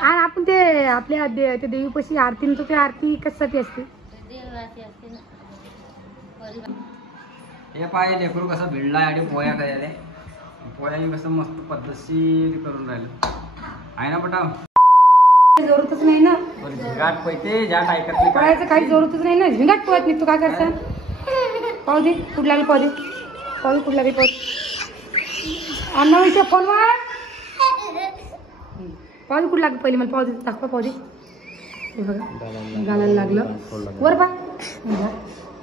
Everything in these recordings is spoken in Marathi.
आणि आपण ते आपल्या ते देवीपाशी आरती तो ते आरती कशासाठी असते? हे पाय लेकरू कसा भिडलाय आणि पोया करायला पोया कसं मस्त पद्धतशीर करून राहिलं आहे ना बटा. जरूरतच नाही ना झिंगाट पैसे ज्या टायकातली पळायचं काही जरूरतच नाही ना. झिंगाट पळत नाही तू काय करसा? पाहू दे कुठला पाहू दे पाहू दे कुठला पाहू अन्नाच्या फोनवर पाहू कुठला पहिले मला पाहू दे दाखवा पाहू दे. हे बघा गालायला लागलं वर पा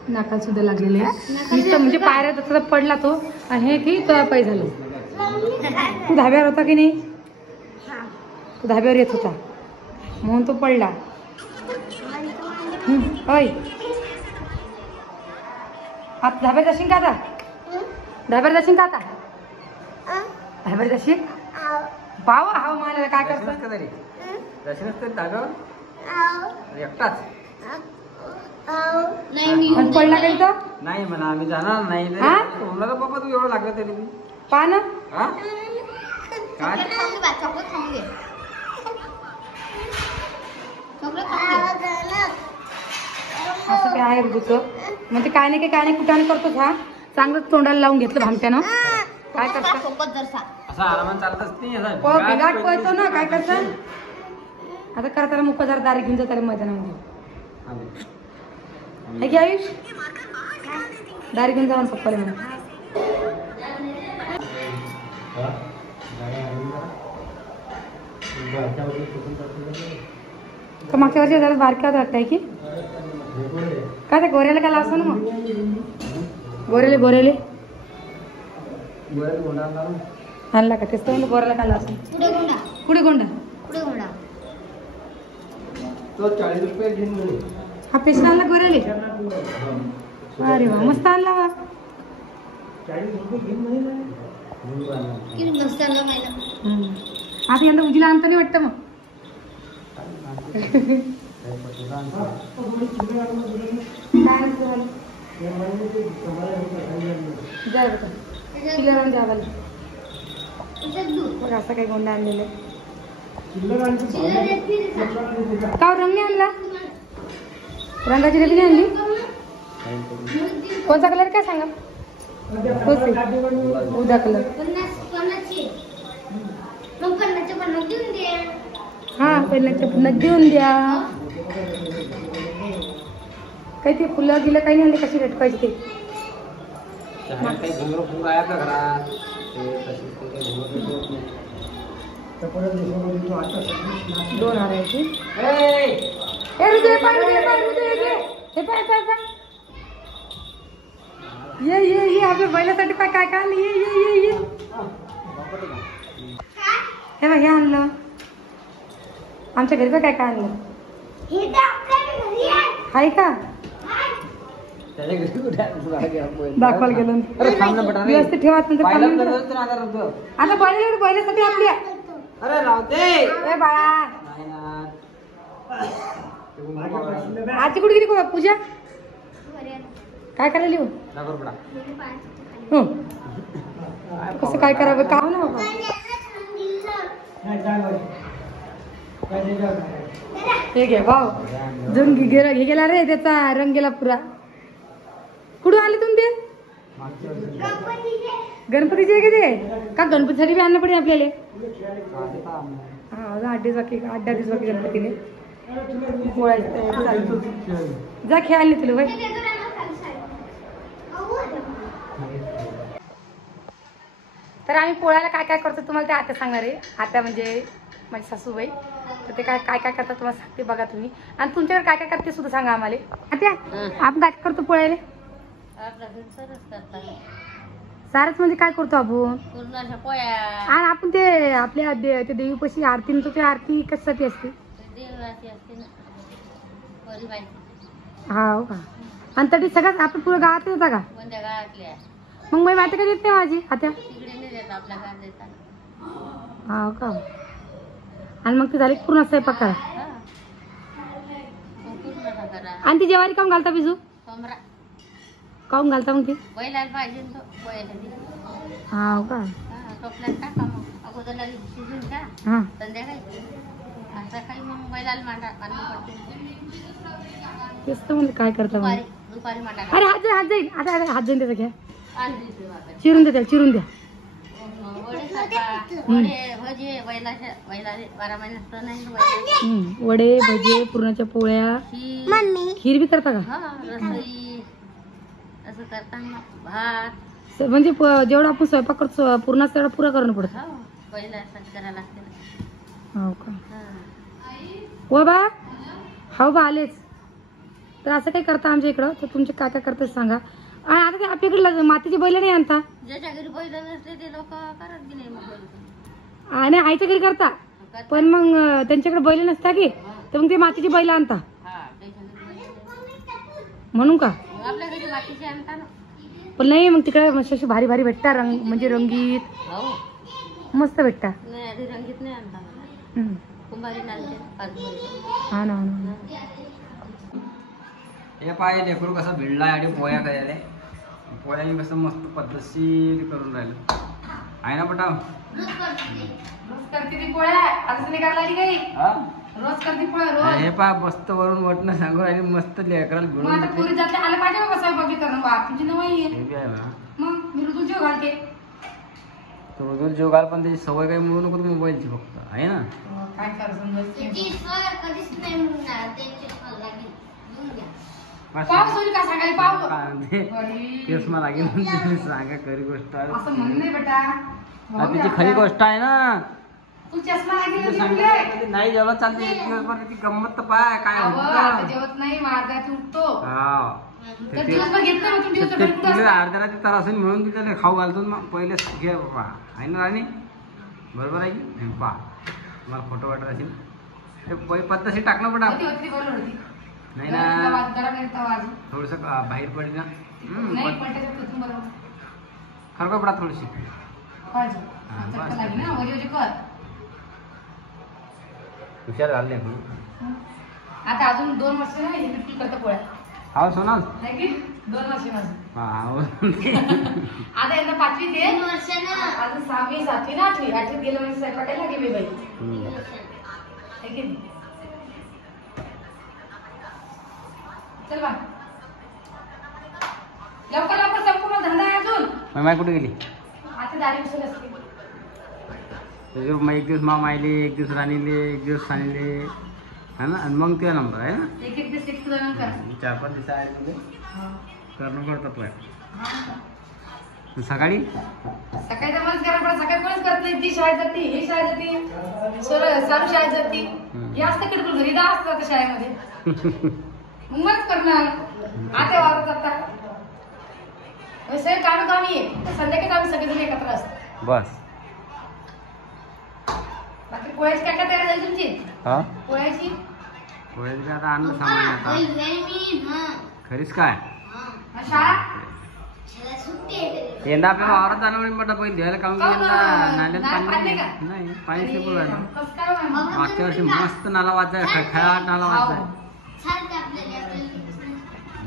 नाकात सुद्धा लागलेले नुसतं म्हणजे पायऱ्या तसा पडला तो आणि हे की तो पाय झालं. तू धाब्यावर होता की नाही? तू धाब्यावर येत होता म्हणून तो पडला. होय आता धाब्यावर जाशील का? आता धाब्यावर जाशील का? आता धाब्यावर जाशील पाव हाव मला काय करतात एकटाच पडला काही तर नाही म्हणा आम्ही जाणार नाही. तुम्हाला बाबा तू एवढं लागलं तरी पहा ना काय असं काय आहे ऋतूचं म्हणजे काय नाही काय नाही कुठं करतोच हा. चांगलं तोंडाला लावून घेतलं भामट्यानं. काय करतात असं आरामात चालत असते बिघाट पळतो ना काय करतात. आता करताना मुख जरा दारी घेऊन जातात मैदानामध्ये घ्या आयुष दारी घेऊन जाऊन पप्पाला म्हणा. तर मागच्या वर्षी जरा बारक्या वाटतंय की काय ते गोऱ्याला काय लावतो ना मग गोरेले आणला का तेच तर गोऱ्याला काय लावतो पुढे गोंडा हा पेशन आणला गोऱ्याले. अरे वा मस्त आणला वा. आता यंदा उजीला आणतो नाही वाटतं मग असं काही गोंडा आणलेलं का रंग नाही आणला? रंगाची डबी नाही आणली? कोणता कलर काय सांगा? उदा कलर हा पहिल्याच्या फुलात देऊन द्या. काही ते फुलं गेलं काही नाही कशी लटकायची ते 2 आणायची. ये आपल्या बैलासाठी काय काय काय ये हे बघ हे आणलं आमच्या घरी काय काय आणलं आहे का? दाखवायला गेलो व्यवस्थित ठेवा. आता बैलासाठी आपल्या अरे राहते बाळा आजी कुठे गेली पूजा काय करायला लिहू कसं काय करावं का ना बाबा. हे घे भाऊ जून हे गेला रे त्याचा रंग गेला पुरा. कुठून आले तुम्ही ते? गणपतीचे का ते का गणपतीसाठी बी आणलं पडेल आपल्याला. हा 8 दिवस बाकी गणपतीने जा खेळायला तुला बाई. तर आम्ही पोळ्याला काय काय करतो तुम्हाला ते आता सांगणार आहे. आता म्हणजे माझी सासूबाई तर ते काय काय करतात तुम्हाला सांगते बघा तुम्ही. आणि तुमच्याकडे काय काय करते सुद्धा सांगा आम्हाला. आता आपण काय करतो पोळ्याला? सारच म्हणजे काय करतो आपण? आणि आपण ते आपल्या ते देवीपाशी आरती तो ते आरती कशासाठी असते? हा हो का. आणि तरी सगळ्यात आपण पुढे गावात होता का? मग मी माहिती का देत नाही माझी आता हा का. आणि मग ती झाली पूर्ण स्वयंपाक करा. आणि ती जेवारी काऊन घालता बिजू काऊन घालता मग ती हा का. सकाळी मग बैलाला बांधून पडते. तेच तर म्हणजे काय करता दुपारी दुपारी मांडा अरे हात जाईल, हात जाईल, आता हात जाईल त्याचा घ्या, आणली ते वापस. चिरून द्या त्याला, चिरून द्या. वडे करता, वडे भजे बैलाच्या 12 महिन्यात सण आहे ना बैलाचा. वडे भजे पुरणाच्या पोळ्या, खीर बी करता का? हा रसोई असं करताना भात. म्हणजे जेवढा आपण स्वयंपाक करतो पूर्णाचा तेवढा पुरा करणं पडतं. हो बैलासाठी करायला लागते ना. हो का? हा. हो बा, हो बा आलेच. तर असं काही करता आमच्या इकडं, तर तुमचे काय काय करतात सांगा. आणि आता ते आपल्याकडे मातीची बैल नाही आणता, ज्याच्या घरी बैल नसते ते लोक करत बी नाही मग बैल. आणि आईच्या घरी करता, पण मग त्यांच्याकडे बैल नसता की, तर मग ते मातीची बैल आणता हा त्याच्या घरी बैल. म्हणून का? मग आपल्या घरी मातीचे आणता ना. पण नाही, मग तिकडे मस्त अशी भारी भारी भेटता, रंग म्हणजे रंगीत हो मस्त भेटता. नाही आधी रंगीत नाही आणता मला. हम्म. कुंभारी आणते 5 बैल. हा ना, हो ना. हे पाय लेकरू कसं भिडलाय आणि पोया करायला. पोया मी कसं मस्त पद्धतशीर करून राहिलो आहे ना बटा. रोज करते ती पोळ्या, असं नाही करायला लागली काही. हा रोज करते पोळ्या रोज. हे पा मस्त वरून वटणं सांगून आणि मस्त लेकराला मग भिडून आता देते. पुरी जाते आले पाहिजे बाबा स्वयंपाक बी करणं. बा तुमची नवाई आहे. हे बी आहे ना. मग मी रुजून जेव घालते. तो रोज जेव घाल, पण त्याची सवय काही मिळू नको मोबाईलची फक्त आहे ना. काय कर कधीच नाही म्हणणार त्यांची लागेल. पाऊस होईल का सांगायला पाऊस. काय म्हणते? तेच मला लागेल म्हणते. सांगा खरी गोष्ट आहे. असं म्हण नाही बेटा. हा, तिची खरी गोष्ट आहे ना. तू चष्मा लागेल तिथे ना सांगितलं तुला. कधी नाही जेवलं चालते. एक दिवसभर तिची गंमत तर पाय काय अहो, होतं. आता जेवत नाही मार्गात उठतो. हा. तर दिवसभर घेतलं मग तुम्ही दिवसभर उठतो असं. अर्ध्याला ते तर असून म्हणून तू त्याला खाऊ घालतो मग पहिले घे बाबा आहे ना राणी. बरोबर आहे की पा मला फोटो वाटत असेल ते पद्धतशीर टाकणं पडा. होती होती बरोबर होती. नाही गरम ना तवा- गरम नाही तवा अजून. थोडस बाहेर पडली ना. नाही पलटायचं होतं बरोबर. खरं पडा थोडीशी. पाहिजे. हा, चटका बस. लागली ना वरी वरी कर. हुशार झाले आता अजून 2 वर्ष ना हे बिलकुल करतं पोळ्या. हा सोनाल. नाही की 2 वर्ष अजून. हा आता यांना 5वी ते अजून 6वी 7वी ना 8वीत गेलं म्हणजे स्वयंपाकायला लागेल बाई. है की नाही? चल बा लवकर लवकर संपूर्ण धंदा आहे अजून. माय कुठे गेली? आता दारी उचल असते. मग एक दिवस मामा आले, एक दिवस राणीले, एक दिवस सानीले है ना. आणि मग तुझा नंबर आहे ना. एक एक दिवस एक जण कर. 4-5 दिवस आहे म्हणजे हा. करणं पडतं तुला. हा. सकाळी सकाळी तर मलाच करायला पडत. सकाळी कोणीच करत नाही. ती शाळेत जाते, हे शाळेत जाते, सारू शाळेत जाते. हे असतं किरकोळ घरी 10 वाजता जातं शाळेमध्ये. मग मलाच करणार. आता वावरत जातात. सगळे कामी कामी आहे. तर संध्याकाळी आम्ही सगळेजण एकत्र असतो. बस. बाकी पोळ्याची काय काय तयार झाली तुमची? हा पोळ्याची पोळ्याची आता आणलं सामान आता. खरीच काय हा, शाळा यंदा आपल्याला वावरात जाणं म्हणजे मोठा पहिले द्यायला काम का यंदा बरं? नाल्यात नाही पाणी पाडले का? नाही पाणीच नाही पुरवलं. कसं काय मग? मागच्या वर्षी मस्त नाला वाचाय खळखळाट नाला वाचाय.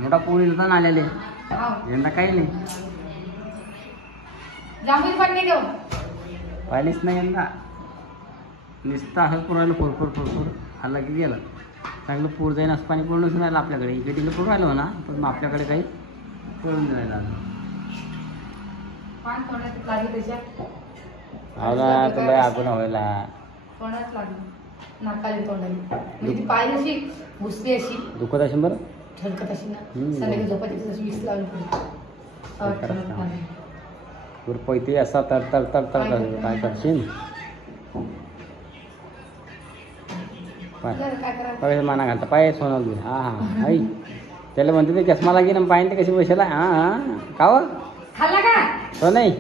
मोठा पूल होता नाल्याले. हो. यंदा काही नाही. जांभूळ पण नाही घेऊन. पाहिलीच नाही यंदा. नुसतं असंच पुरायला फोरफोर आला की गेलं. चांगलं पूर जाईन असं पाणी पूर्णच राहिलं आपल्याकडे. इकडे तिकडे पूर राहिलं ना, पण मग आपल्याकडे काही पळून राहिलं अजून. पान तोंडात लागली त्याच्यात. हो ना तुला आगून व्हायला. तोंडात लागली. नाकाली तोंडाली. म्हणजे ती पाय अशी घुसली अशी दुखत असेल बरं. ठणकत अशी ना. हम्म. संध्याकाळी झोपायची तशी वीस लावून पूर पैते असा तर तर तर तर काय करशील. काय करा. पाय माना घालता पाय सोनाल तू. हा हा आई त्याला म्हणते ते चष्मा लागेल पाहिजे ते कशी बसेला. हा हा का व खाल्ला का? हो नाही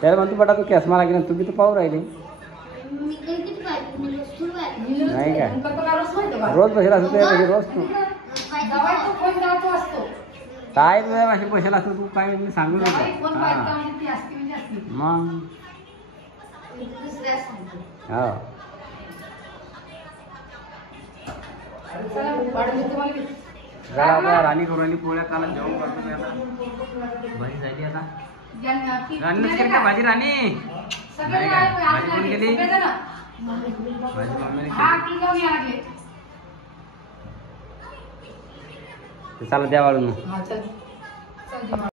त्याला म्हणतो बटा तू चष्मा लागेल. तू बी तू पाहू राहिले नाही का. रोज बसेला असतो तुझ्याकडे रोज तू काय तुझ्या माझी बसेला असतो तू. काय मी सांगू नको. हा मग हो जरा आपल्या राणी करू राहिली पोळ्या काला जेवण करतो मी आता. भाजी झाली आता. राणीच केली का भाजी राणी? नाही काय भाजी कोण केली? माझ्या मामाने हा ती जाऊन या लागले. चला द्या वाढून हा चल. चल जेवा.